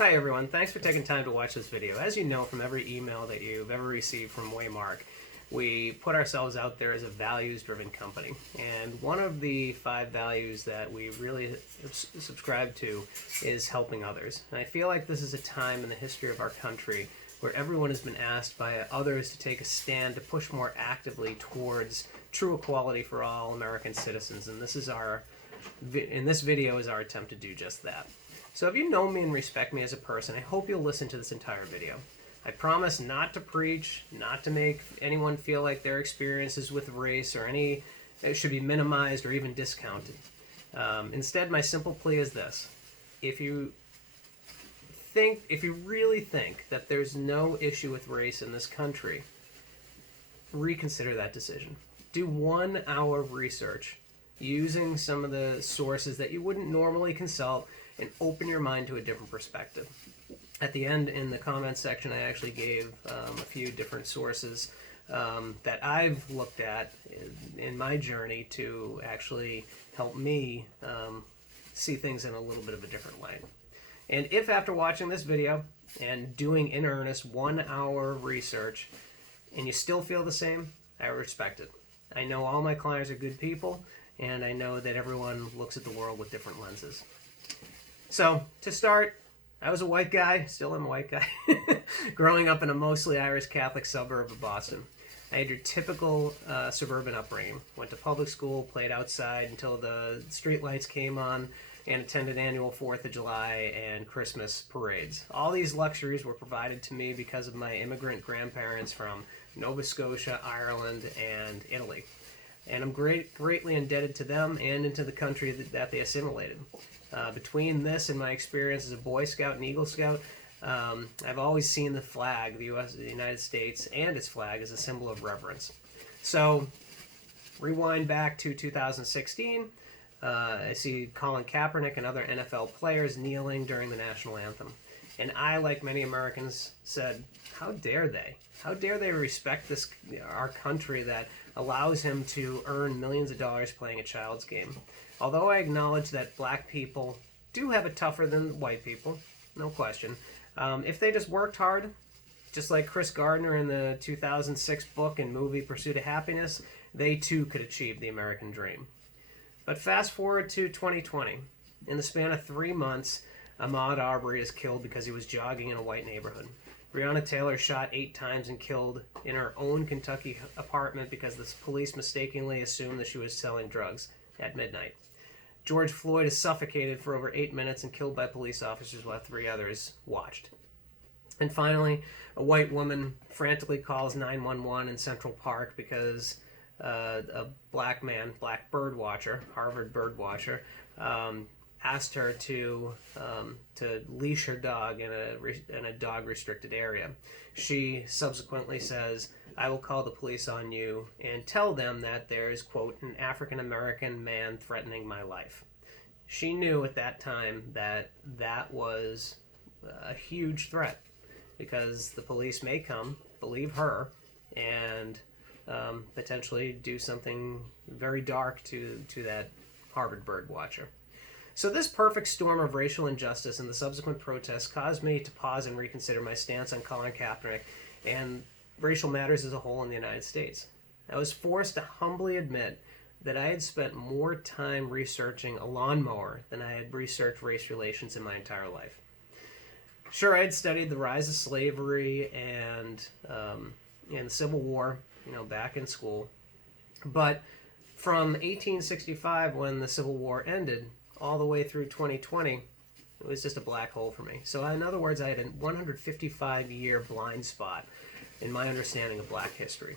Hi everyone, thanks for taking time to watch this video. As you know from every email that you've ever received from Waymark, we put ourselves out there as a values-driven company. And one of the 5 values that we really subscribe to is helping others. And I feel like this is a time in the history of our country where everyone has been asked by others to take a stand to push more actively towards true equality for all American citizens. And this video is our attempt to do just that. So if you know me and respect me as a person, I hope you'll listen to this entire video. I promise not to preach, not to make anyone feel like their experiences with race or it should be minimized or even discounted. Instead, my simple plea is this. If you really think that there's no issue with race in this country, reconsider that decision. Do 1 hour of research using some of the sources that you wouldn't normally consult and open your mind to a different perspective. At the end, in the comments section, I actually gave a few different sources that I've looked at in my journey to actually help me see things in a little bit of a different light. And if after watching this video and doing in earnest 1 hour of research and you still feel the same, I respect it. I know all my clients are good people, and I know that everyone looks at the world with different lenses. So, to start, I was a white guy, still am a white guy, growing up in a mostly Irish Catholic suburb of Boston. I had your typical suburban upbringing. Went to public school, played outside until the street lights came on, and attended annual 4th of July and Christmas parades. All these luxuries were provided to me because of my immigrant grandparents from Nova Scotia, Ireland, and Italy. And I'm greatly indebted to them and into the country that they assimilated. Between this and my experience as a Boy Scout and Eagle Scout, I've always seen the flag, the United States, and its flag as a symbol of reverence. So, rewind back to 2016. I see Colin Kaepernick and other NFL players kneeling during the national anthem. And I, like many Americans, said, how dare they? How dare they respect our country that allows him to earn millions of dollars playing a child's game? Although I acknowledge that black people do have it tougher than white people, no question. If they just worked hard, just like Chris Gardner in the 2006 book and movie Pursuit of Happiness, they too could achieve the American dream. But fast forward to 2020. In the span of 3 months, Ahmaud Arbery is killed because he was jogging in a white neighborhood. Breonna Taylor shot 8 times and killed in her own Kentucky apartment because the police mistakenly assumed that she was selling drugs at midnight. George Floyd is suffocated for over 8 minutes and killed by police officers while 3 others watched. And finally, a white woman frantically calls 911 in Central Park because a black man, black bird watcher, Harvard bird watcher, asked her to leash her dog in a dog restricted area. She subsequently says, I will call the police on you and tell them that there is, quote, an African American man threatening my life. She knew at that time that that was a huge threat because the police may come, believe her, and potentially do something very dark to that Harvard bird watcher. So this perfect storm of racial injustice and the subsequent protests caused me to pause and reconsider my stance on Colin Kaepernick and racial matters as a whole in the United States. I was forced to humbly admit that I had spent more time researching a lawnmower than I had researched race relations in my entire life. Sure, I had studied the rise of slavery and the Civil War, back in school, but from 1865, when the Civil War ended, all the way through 2020, it was just a black hole for me. So in other words, I had a 155-year blind spot in my understanding of black history.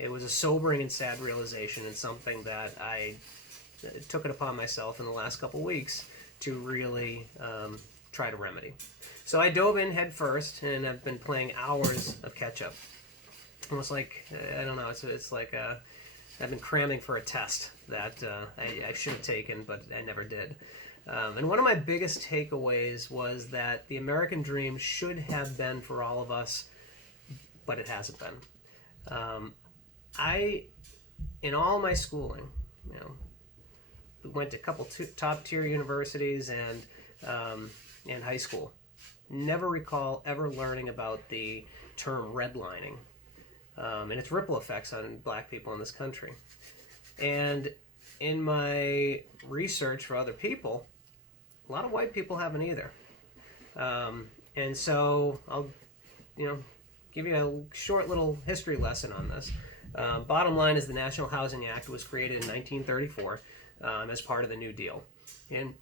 It was a sobering and sad realization, and something that I took it upon myself in the last couple weeks to really try to remedy. So I dove in head first, and I've been playing hours of catch-up. Almost like, I don't know, it's like I've been cramming for a test that I should have taken, but I never did. And one of my biggest takeaways was that the American dream should have been for all of us, but it hasn't been. In all my schooling, went to a couple top-tier universities and high school. never recall ever learning about the term redlining and its ripple effects on black people in this country. And in my research for other people, a lot of white people haven't either. And so I'll, give you a short little history lesson on this. Bottom line is the National Housing Act was created in 1934 as part of the New Deal. And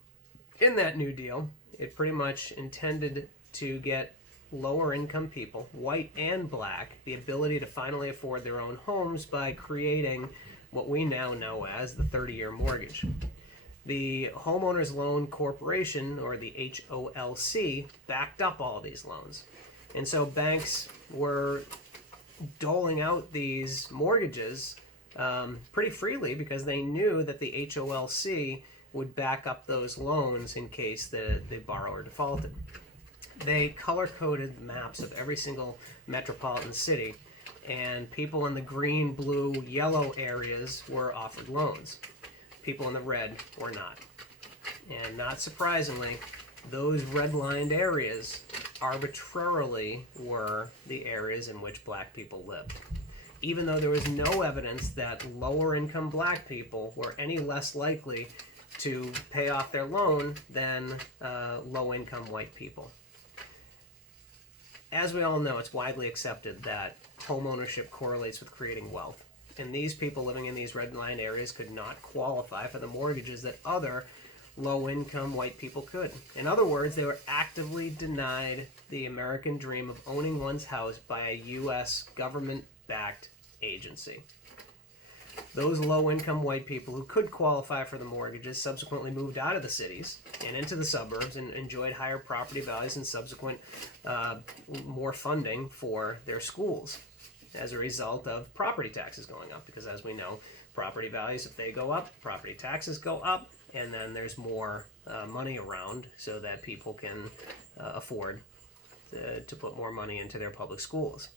in that New Deal, it pretty much intended to get lower income people, white and black, the ability to finally afford their own homes by creating what we now know as the 30-year mortgage. The Homeowners Loan Corporation, or the HOLC, backed up all these loans. And so banks were doling out these mortgages pretty freely because they knew that the HOLC would back up those loans in case the borrower defaulted. They color-coded maps of every single metropolitan city, and people in the green, blue, yellow areas were offered loans. People in the red were not. And not surprisingly, those red-lined areas arbitrarily were the areas in which black people lived. Even though there was no evidence that lower-income black people were any less likely to pay off their loan than low-income white people. As we all know, it's widely accepted that home ownership correlates with creating wealth. And these people living in these red line areas could not qualify for the mortgages that other low-income white people could. In other words, they were actively denied the American dream of owning one's house by a U.S. government-backed agency. Those low-income white people who could qualify for the mortgages subsequently moved out of the cities and into the suburbs and enjoyed higher property values and subsequent more funding for their schools as a result of property taxes going up. Because as we know, property values, if they go up, property taxes go up, and then there's more money around so that people can afford to put more money into their public schools.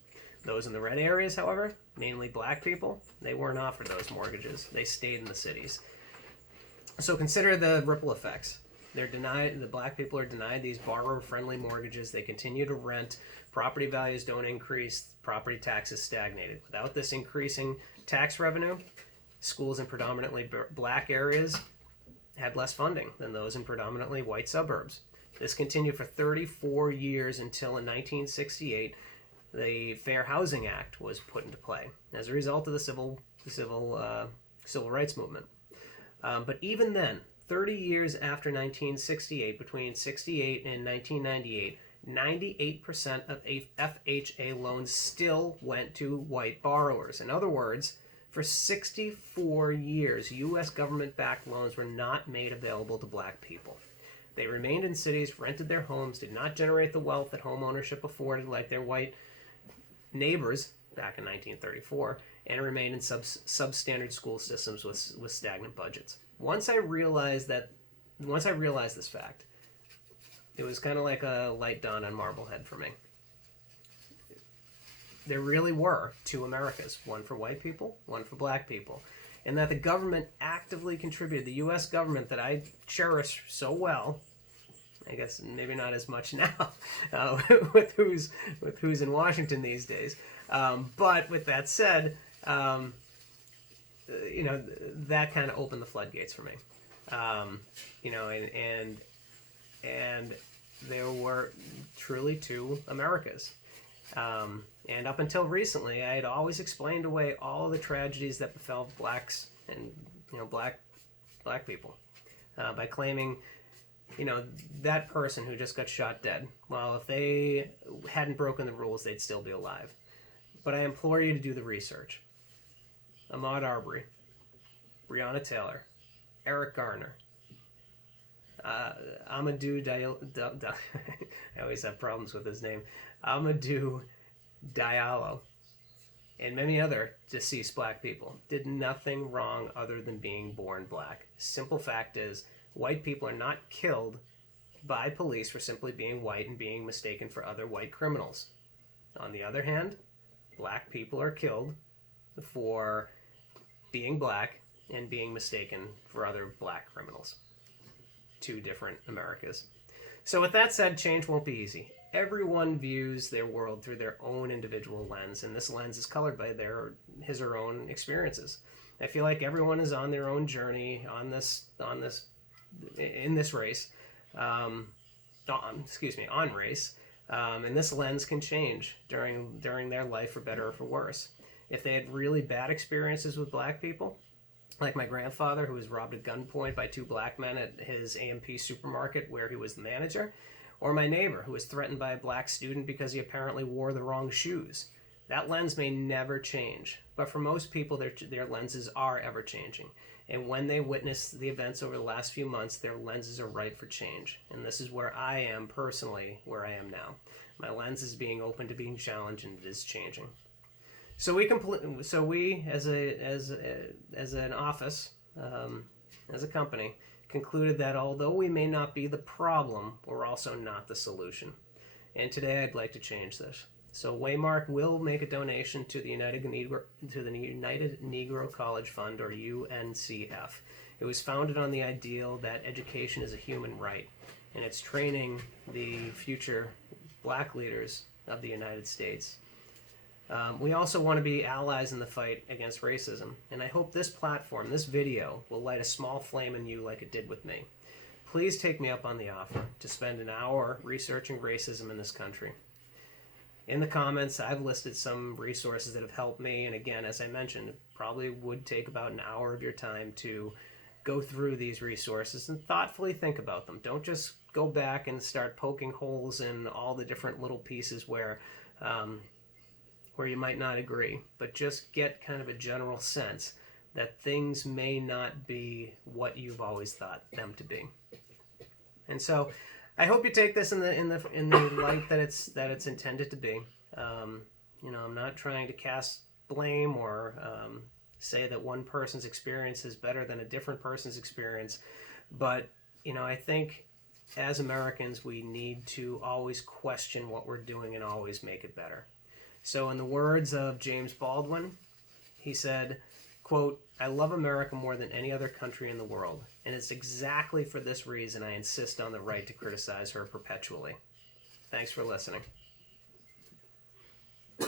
Those in the red areas, however, namely black people, they weren't offered those mortgages. They stayed in the cities. So consider the ripple effects. The black people are denied these borrower-friendly mortgages. They continue to rent. Property values don't increase. Property taxes stagnated. Without this increasing tax revenue, schools in predominantly black areas had less funding than those in predominantly white suburbs. This continued for 34 years until in 1968, the Fair Housing Act was put into play as a result of the civil rights movement. But even then, 30 years after 1968, between 68 and 1998, 98% of FHA loans still went to white borrowers. In other words, for 64 years, U.S. government-backed loans were not made available to black people. They remained in cities, rented their homes, did not generate the wealth that home ownership afforded like their white neighbors back in 1934, and remained in substandard school systems with stagnant budgets. Once I realized this fact, it was kind of like a light dawn on Marblehead for me. There really were two Americas, one for white people, one for black people, and that the government actively contributed, the U.S. government that I cherish so well, I guess maybe not as much now with who's in Washington these days. But with that said, that kind of opened the floodgates for me. And there were truly two Americas. And up until recently, I had always explained away all the tragedies that befell blacks and black people by claiming, that person who just got shot dead, well, if they hadn't broken the rules, they'd still be alive. But I implore you to do the research. Ahmaud Arbery, Breonna Taylor, Eric Garner, Amadou I always have problems with his name, Amadou Diallo, and many other deceased black people did nothing wrong other than being born black. Simple fact is, white people are not killed by police for simply being white and being mistaken for other white criminals. On the other hand, black people are killed for being black and being mistaken for other black criminals. Two different Americas. So with that said, change won't be easy. everyone views their world through their own individual lens, and this lens is colored by his or her own experiences. I feel like everyone is on their own journey in this race, on race, and this lens can change during their life for better or for worse. If they had really bad experiences with black people, like my grandfather, who was robbed at gunpoint by two black men at his A&P supermarket where he was the manager, or my neighbor, who was threatened by a black student because he apparently wore the wrong shoes. That lens may never change, but for most people, their lenses are ever changing. And when they witness the events over the last few months, their lenses are ripe for change. And this is where I am personally, where I am now. My lens is being open to being challenged, and it is changing. So we as an office, as a company, concluded that although we may not be the problem, we're also not the solution. And today I'd like to change this. So Waymark will make a donation to the United Negro College Fund, or UNCF. It was founded on the ideal that education is a human right, and it's training the future black leaders of the United States. We also want to be allies in the fight against racism, and I hope this platform, this video, will light a small flame in you like it did with me. Please take me up on the offer to spend an hour researching racism in this country. In the comments, I've listed some resources that have helped me, and again, as I mentioned, it probably would take about an hour of your time to go through these resources and thoughtfully think about them. Don't just go back and start poking holes in all the different little pieces where you might not agree, but just get kind of a general sense that things may not be what you've always thought them to be. And so I hope you take this in the light that it's intended to be. I'm not trying to cast blame or say that one person's experience is better than a different person's experience, but I think as Americans we need to always question what we're doing and always make it better. So in the words of James Baldwin, he said, quote, "I love America more than any other country in the world, and it's exactly for this reason I insist on the right to criticize her perpetually." Thanks for listening.